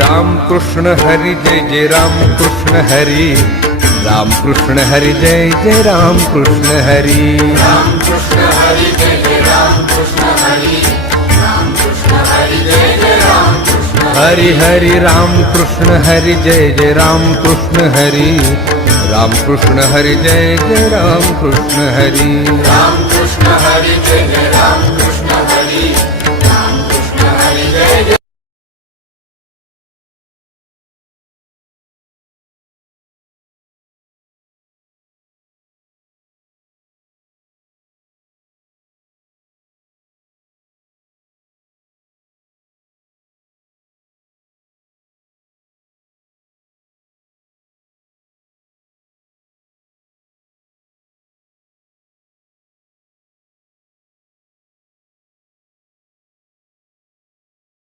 Ram Krishna Hari Jai Jai Ram Krishna Hari, Ram Krishna Hari Jai Jai Ram Krishna Hari, Ram Krishna Hari Jai Jai Ram Krishna Hari, Ram Krishna Hari Jai Jai Ram Krishna Hari Hari Ram Krishna Hari Jai Jai Ram Krishna Hari, Ram Krishna Hari Jai Jai Ram Krishna Hari, Ram Krishna Hari Jai Jai Ram Krishna Hari,